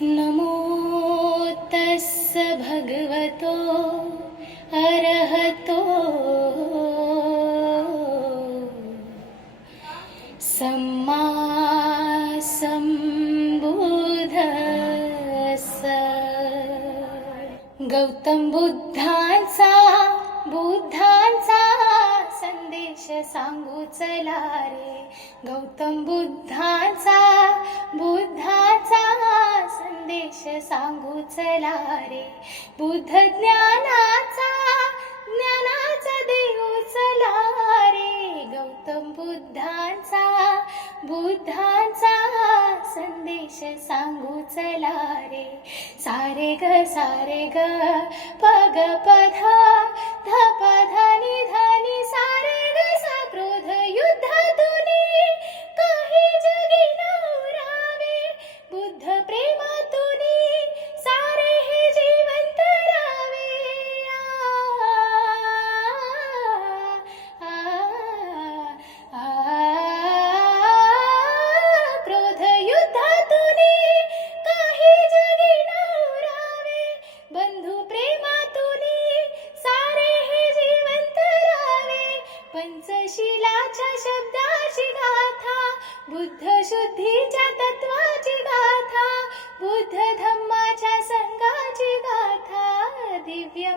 नमो तस्स भगवतो अरहतो सम्मा संबुद्धस्स. गौतम बुद्धांचा संदेश सांगू चला रे. गौतम बुद्धांचा संदेश सांगू चला रे. बुद्ध ज्ञानाचा देऊ चला रे. गौतम बुद्धांचा संदेश सांगू चला रे. सारे ग पग पध ध पध नि धनी सारे ग सा क्रोध युद्धातुनी काही जगी न उरावे. बुद्ध प्रेमातुनी सारे हे जिवंत रावे. क्रोध युद्धातुनी काही जगी न उरावे. बंधु प्रेमातुनी सारे हे जिवंत रावे. पंचशिलाच्या शब्दाची गाथा, बुद्ध शुद्धीच्या तत्वाची गाथा, बुद्ध धम्माच्या संगाची गाथा. दिव्य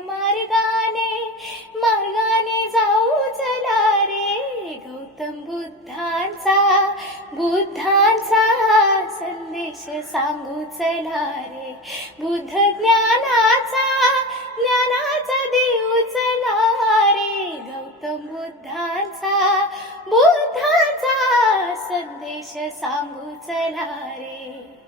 मार्गाने जाऊ चला रे. गौतम बुद्धांचा संदेश सांगू चला रे. बुद्ध ज्ञानाचा देऊ चला रे. गौतम बुद्धांचा संदेश सांगू चला रे.